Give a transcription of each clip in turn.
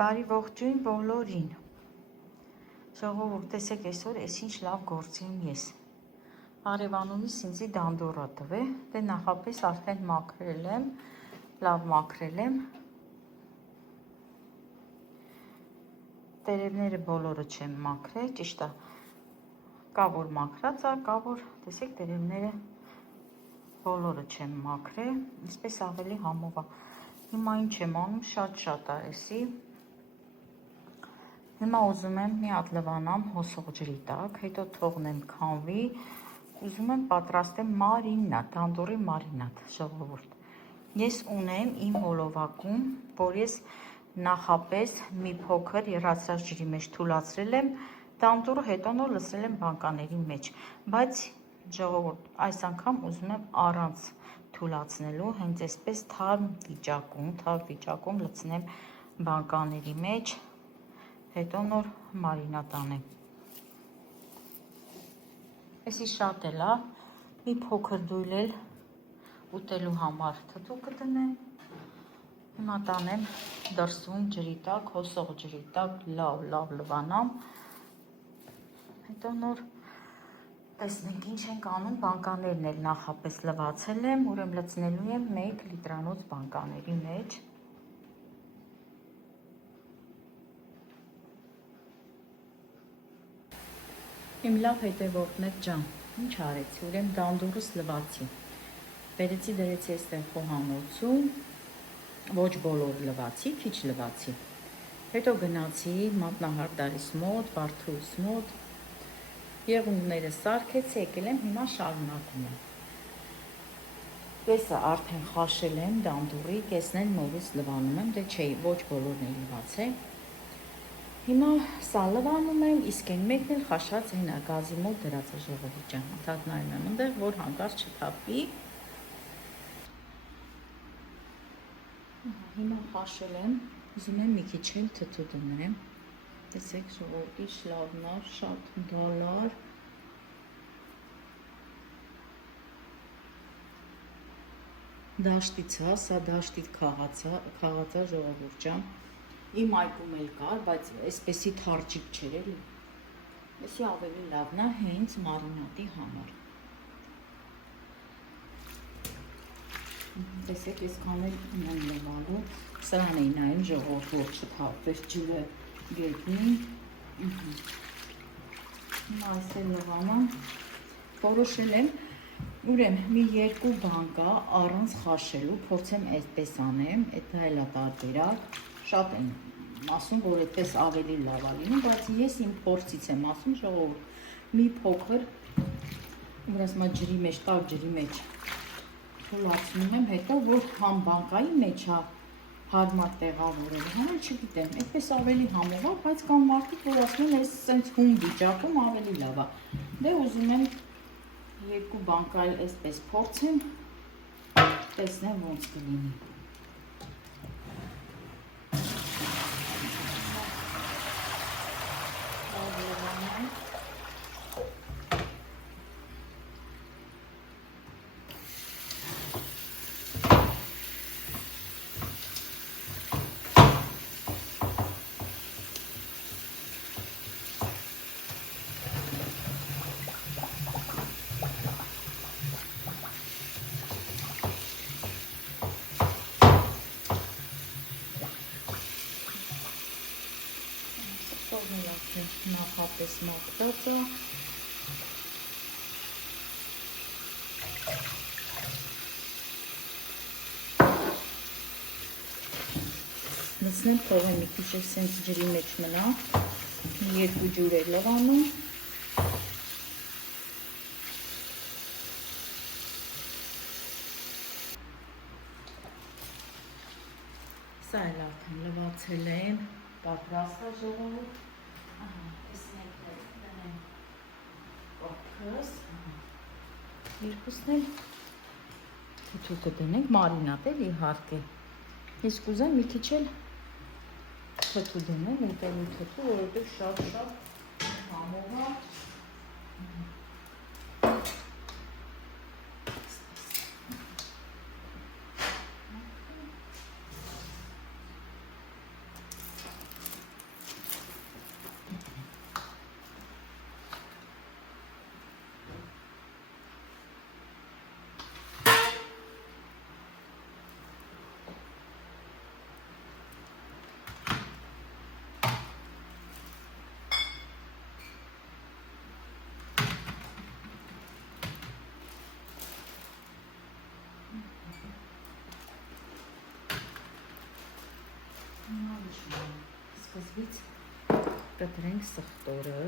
Բարի ողջույն բոլորին։ Ժողովուրդ, տեսեք այսօր էս ինչ լավ գործի եմ ես։ Արևանունից ինձի դանդորա տվե, դե նախապես արդեն մաքրել եմ, լավ մաքրել եմ։ Տերևները բոլորը չեմ մաքրել, ճիշտ է։ Կա որ մաքրած է, կա որ, տեսեք, տերևները բոլորը չեմ մաքրել, այսպես ավելի համով է։ Հիմա ինչ եմ անում, շատ է էսի։ Հիմա ուզում եմ մի հատ լվանամ հոսող ջրի տակ, հետո թողնեմ քամվի, ուզում եմ պատրաստեմ մարինատ, դանդորի մարինատ, ժողովուրդ։ Ես ունեմ իմ հոլովակում, որ ես նախապես մի փոքր եռացրած ջրի մեջ թուլացրել եմ դանդորը, հետո նոր լցրել եմ բանկաների մեջ, բայց ժողովուրդ, այս անգամ ուզում եմ առանց թուլացնելու, հենց այսպես թարմ վիճակում լցնեմ բանկաների մեջ, հետո նոր մարինատ անեմ։ Էսի շատ էլ է, մի փոքր դույլ էլ ուտելու համար թթու կդնեմ։ Հիմա տանեմ դրսում ջրի տակ, հոսող ջրի տակ, լավ լվանամ։ Հետո նոր տեսնենք ինչ ենք անում, բանկաներն էլ նախապես լվացել եմ, ուրեմն լցնելու եմ 1 լիտրանոց բանկաների մեջ։ Իմ լավ հետևորդներ ջան, ինչ արեցի, ուրեմն դանդորս լվացի, բերեցի դրեցի այստեղ խոհանոցում, ոչ բոլոր լվացի, քիչ լվացի, հետո գնացի մատնահարդարիս մոտ, Վարդուհուս մոտ, եղունգները սարքեցի, եկել եմ, հիմա շարունակում եմ։ Կեսը արդեն խաշել եմ դանդորի, կեսն էլ նորից լվանում եմ, դե չէի, ոչ բոլորն էի լվացել։ Հիմա սա լվանում եմ, իսկ այն մեկն էլ խաշած հենա գազի մոտ դրած է ժողովուրդ ջան, հատ նայում եմ այնտեղ, որ հանկարծ չթափվի։ Հիմա խաշել եմ, ուզում եմ մի քիչ էլ թթու դնեմ։ Տեսեք ժողովուրդ, ինչ լավն է, շատ դալար։ Դաշտից է, սա դաշտից քաղաց է ժողովուրդ ջան։ Իմ այգում էլ կար, բայց այսպեսի թարջիկ չէր էլի։ Էսի ավելի լավն է հենց մարինատի համար։ Տեսեք, այսքան էլ ունեմ լվալու, սրան էի նայում ժողովուրդ, որ չթափվեր ջուրը գետնի։ Հիմա այս էլ լվանամ, որոշել եմ, ուրեմն մի 2 բան կա առանց խաշելու, փորձեմ այդպես անեմ, դա էլ է տարբերակ, շատ են ասում, որ այդպես ավելի լավ է լինում, բայց ես իմ փորձից եմ ասում, ժողովուրդ, մի փոքր, որ ասում եմ ջրի մեջ, տաք ջրի մեջ թուլացնում եմ, հետո որ համ բանկայի մեջ է հարմար տեղավորել, համ չգիտեմ, այդպես ավելի համով է, բայց կան մարդիկ, որ ասում են, այս սենց հում վիճակում ավելի լավ է։ Դե ուզում եմ 2 բանկա էլ այսպես փորձեմ, տեսնեմ ոնց կլինի։ Նախապես մաքրած է։ Լցնեմ, թողեմ մի քիչ սենց ջրի մեջ մնա, 2 ջուր է լվանում։ Սա էլ արդեն լվացել եմ, պատրաստ է ժողովուրդ։ Երկուսն էլ թթու կդնենք, մարինատ էլ իհարկե։ Ես կուզեմ մի քիչ էլ թթու դնեմ, ուտելու թթու, որովհետև շատ համով է։ Սկզբից կտրենք սխտորը։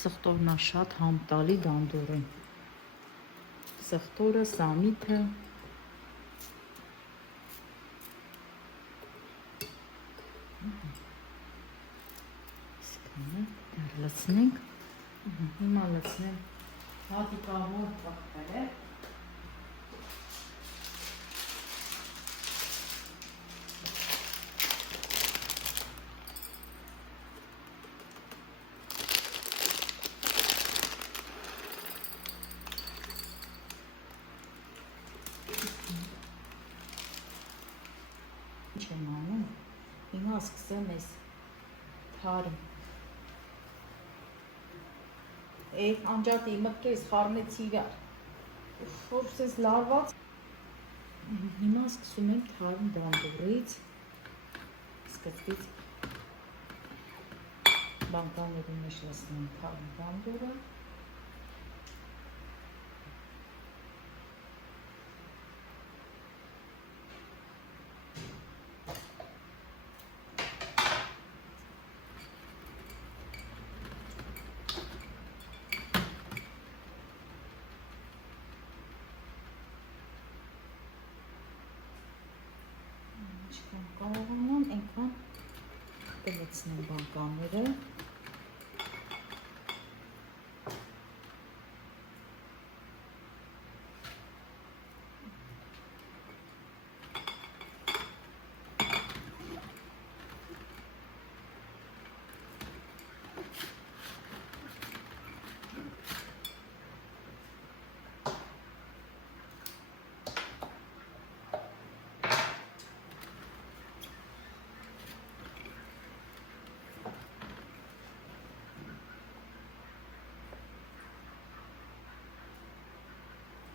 Սխտորն է շատ համտալի դանդուր է։ Սխտորը, սամիթը։ Լցնենք։ Հիմա լցնեմ հատիկավոր ծաղկերը։ Ինչ եմ անում, հիմա սկսեմ ես թարմ, անջատի մտքես խարնեցի իրար, որ սես լարված, հիմա սկսում եմ թարմ դանդուրից, սկզբից բանկաների մեջ լսնում թարմ դանդուրը, կարողանամ այնքան կլցնեմ բանկաները։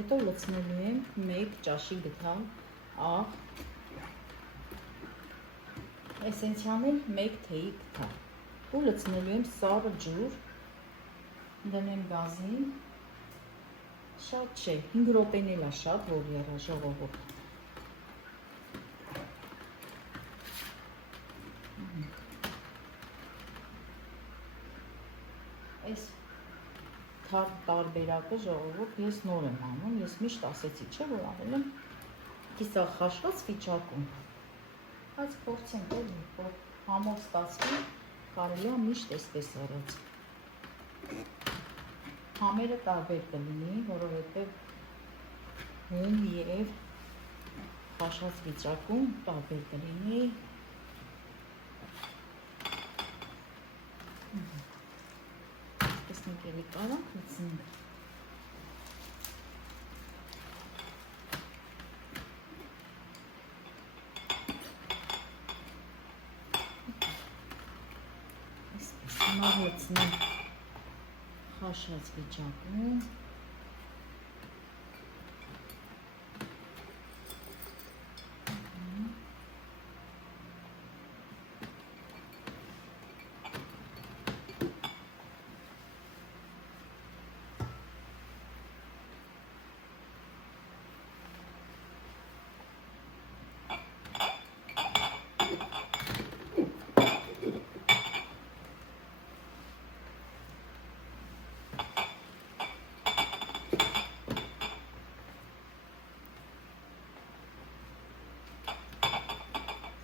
Հետո լցնելու եմ 1 ճաշի գթան աղ, էսենցիանել 1 թեյի գթան ու լցնելու եմ սառը ջուր, դնեմ գազին, շատ չէ, 5 րոպեն էլ է շատ, որ եռա ժողովուրդ։ Այս տարբերակը ժողովուրդ ես նոր եմ անում, ես միշտ ասեցի չէ, որ անել եմ կիսախաշված վիճակում, բայց փորձենք էլի, որ համով ստացվի, կարելի է միշտ այսպես արած։ Համերը տարբեր կլինի, որովհետև հում և խաշած վիճակում տարբեր կլինի։ Տեսնենք էլի կարանք լցնենք։ Այսպես հիմա լցնենք խաշած վիճակում։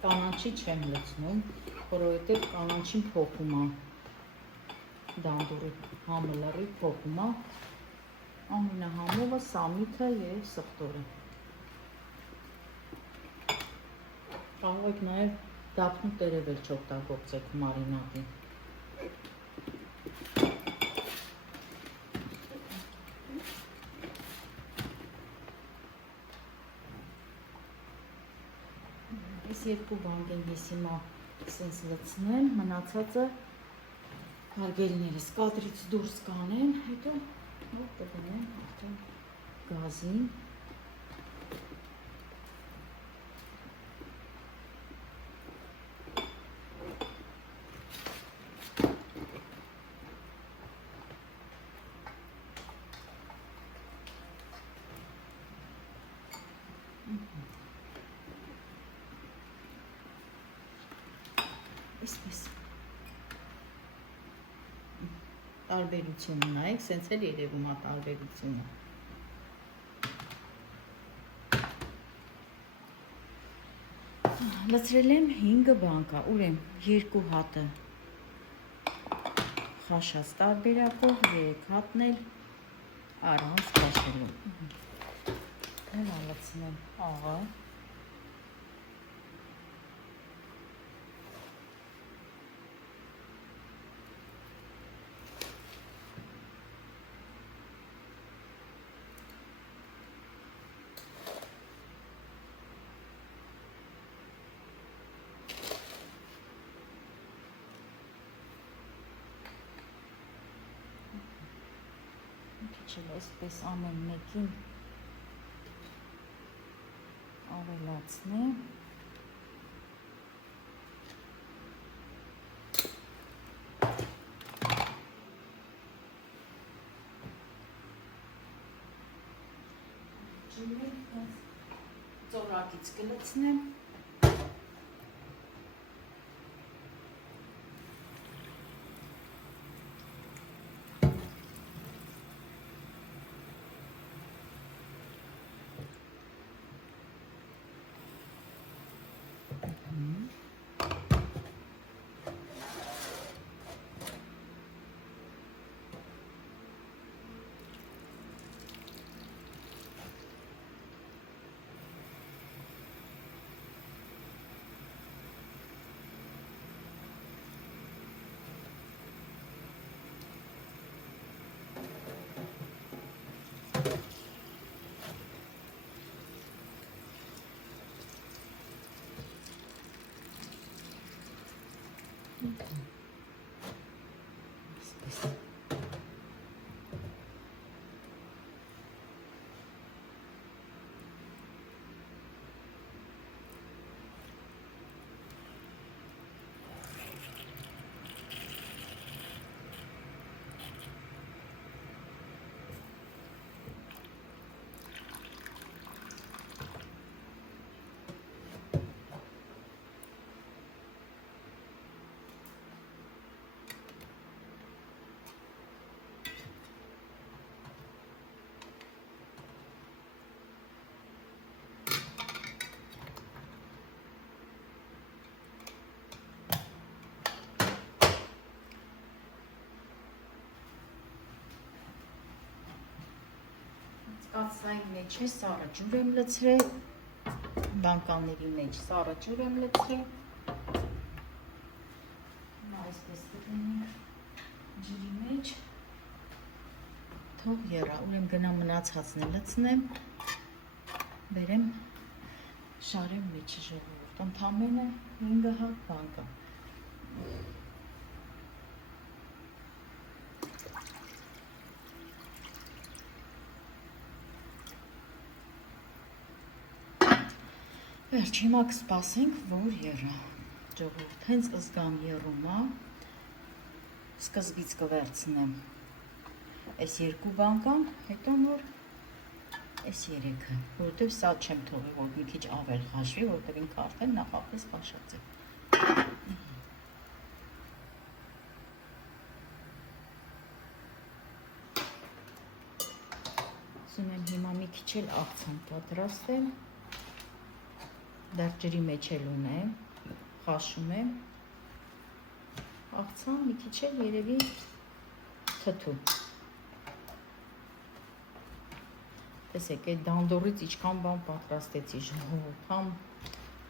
Կանաչի չեմ լցնում, որովհետև կանաչին փոխում է դանդուրի համը լրի փոխում է, ամենահամովը սամիթը և սխտորը։ Կարող եք նաև դափնու տերևեր չօգտագործեք մարինադին։ Այս երկու բանկ են ես հիմա սենց լցնեմ, մնացածը Հարգելիներս կադրից դուրս կանեմ, հետո կդնեմ արդեն գազին։ Այսպես տարբերությունը նայեք, սենց էլ երևում է տարբերությունը։ Լցրել եմ 5 բանկա, ուրեմն 2 հատը խաշած տարբերակով, 3 հատն էլ առանց քաշելու։ Հիմա լցնեմ աղը։ Այսպես ամեն մեկին ավելացնեմ։ Ծորակից կլցնեմ։ Կացնային մեջ է սառը ջուր եմ լցրել, բանկանների մեջ սառը ջուր եմ լցրել, հիմա այսպես կդնենք ջրի մեջ, թող եռա, ուրեմն գնա մնացածն է լցնեմ, բերեմ շարեմ մեջը ժողովուրդ, ընդամենը 5 հատ բանկա։ Վերջ, հիմա կսպասենք, որ եռա, ժողովուրդ, հենց կզգամ եռում է, սկզբից կվերցնեմ այս 2 բանկան, հետո նոր այս 3-ը, որովհետև սա չեմ թողի, որ մի քիչ ավել խաշվի, որովհետև ինքը արդեն նախապես խաշած է։ Ասում եմ հիմա մի քիչ էլ աղցան պատրաստեմ, դեռ ջրի մեջ էլ ունեմ, խաշում եմ, աղցան մի քիչ էլ երևի թթու։ Տեսեք, այդ դանդորից իչքան բան պատրաստեցի ժողովուրդ, համ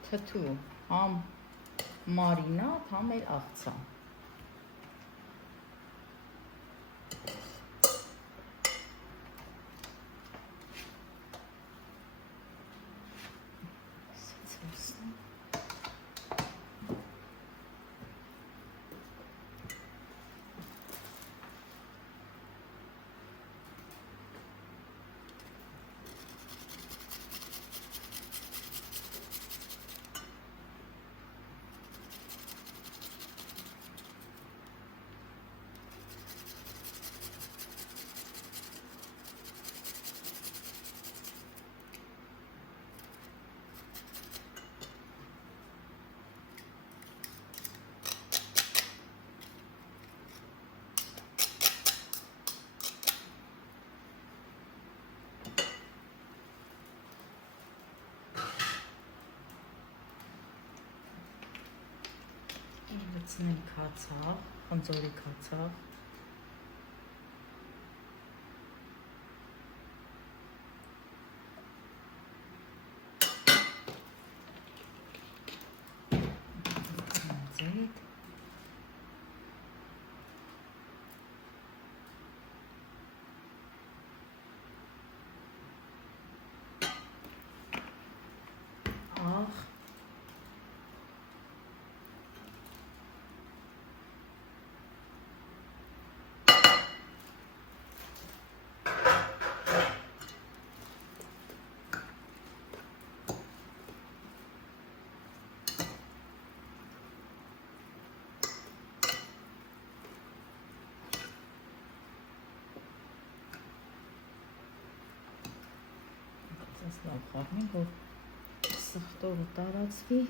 թթու, համ մարինադ, համ էլ աղցան։ Կացնեմ քացավ, խնձորի քացավ։ Ձետ։ Աղ։ Լավ խառնեմ, որ սխտորը տարածվի,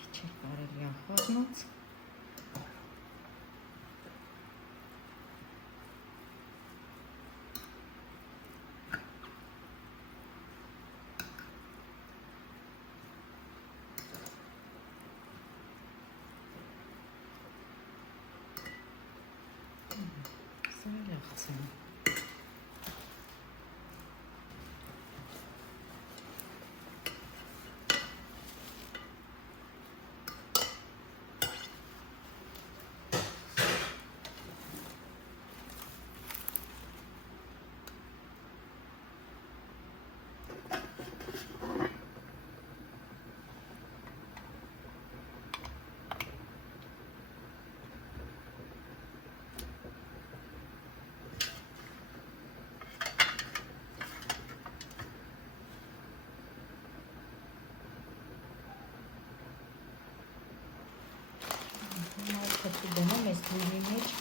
քիչ է կարելի խառնած։ Սա լախցեմ։ Хочу դնում ես լույնի մեջ։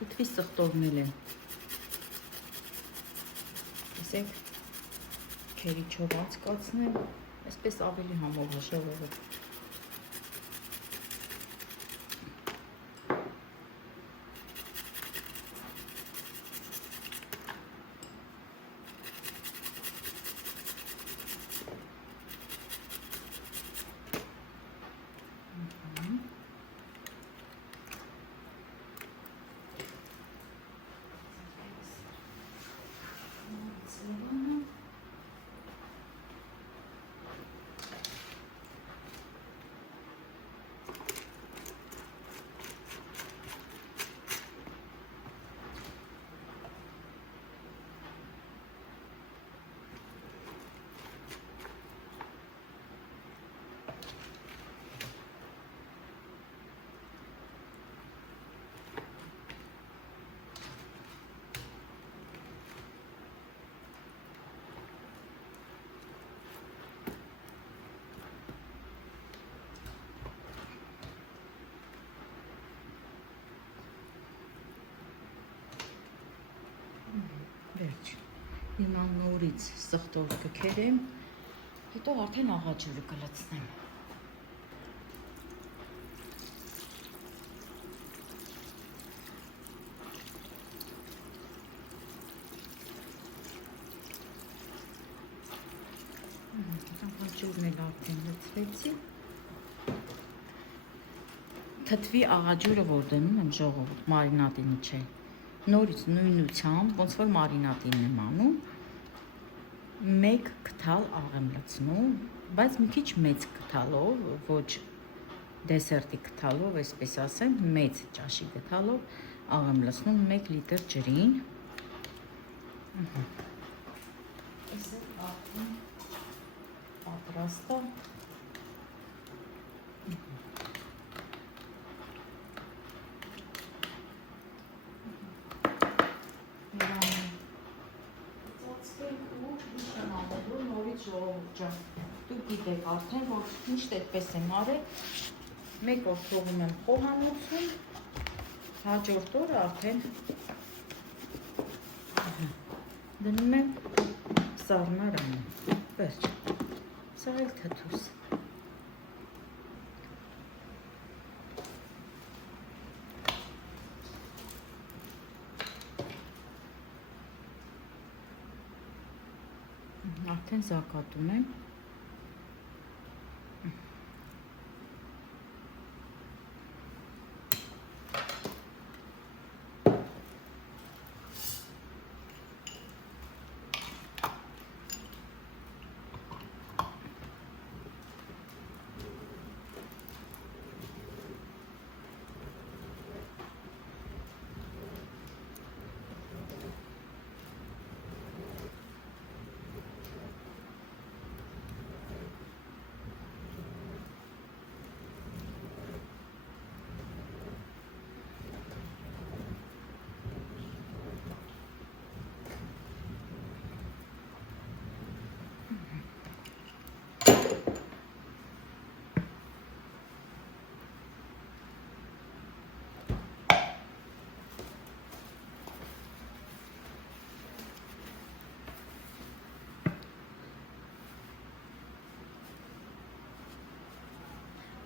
Թթվի սխտորնել եմ։ Տեսեք, քերիչով անցկացնեմ, այսպես ավելի համով է ժողովուրդ։ Վերջ, հիմա նորից սխտոր կքերեմ, հետո արդեն աղաջուրը կլցնեմ։ Աղաջուրն էլ արդեն լցվեցի։ Թթվի աղաջուրը որ դնում եմ ժողովուրդ մարինադի միջել։ Նորից նույնությամբ, ոնց որ մարինադինն եմ անում, մեկ կթալ աղ եմ լցնում, բայց մի քիչ մեծ կթալով, ոչ դեսերտի կթալով, այսպես ասեմ, մեծ ճաշի կթալով աղ եմ լցնում 1 լիտր ջրին։ Այսօր արդեն պատրաստ է։ Դուք գիտեք արդեն, որ միշտ այդպես եմ արել, մեկ օր թողում եմ խոհանոցում, Հաջորդ օրը արդեն դնում եմ սառնարանը, վերջ, սա էլ թթուս։ Արդեն զակատում եմ։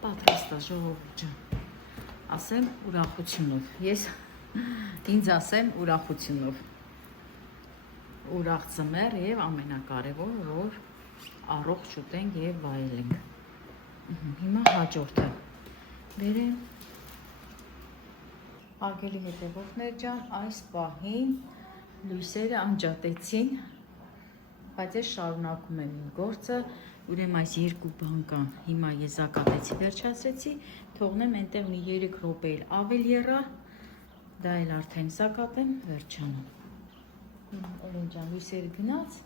Պատրաստ է ժողովուրդ ջան, ասեմ ուրախությունով, ես ինձ ասեմ ուրախությունով, ուրախ ձմեռ եւ ամենակարևորը, որ առողջ ուտենք եւ վայելենք։ Հիմա հաջորդը բերեմ արգելի հետևորդներ ջան, այս պահին լույսերը անջատեցին, բայց ես շարունակում եմ իմ գործը, ուրեմն այս երկու բան կան, հիմա ես զակատեցի, վերջացրեցի, թողնեմ այնտեղ մի 3 րոպե էլ ավել եռա, դա էլ արդեն զակատեմ, վերջանում։ Օրեն ջան, լույսերը գնաց։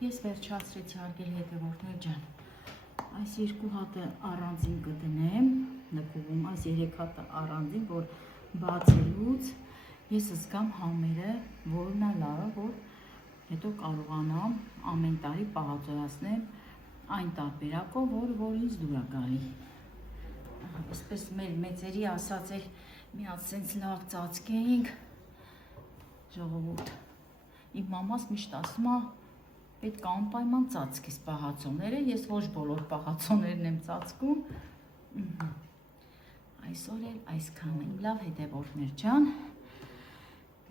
Ես վերջացրեցի արգելի հետևորդներ ջան, այս 2 հատը առանձին կդնեմ, նկուվում, այս 3 հատը առանձին, որ բացելուց ես զգամ համերը, որն է լավը, որ հետո կարողանամ ամեն տարի պահածոյացնեմ այն տարբերակով, որ ինձ դուր է գալի։ Այսպես մեր մեծերի ասած էլ մի հատ սենց լավ ծածկեինք, ժողովուրդ, իմ մամաս միշտ ասում է, պետք է անպայման ծածկես պահածոները, ես ոչ բոլոր պահածոներն եմ ծածկում, այսօր էլ այսքանը, իմ լավ հետևորդներ ջան,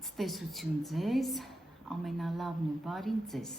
ցտեսություն ձեզ, ամենալավն ու բարին ձեզ։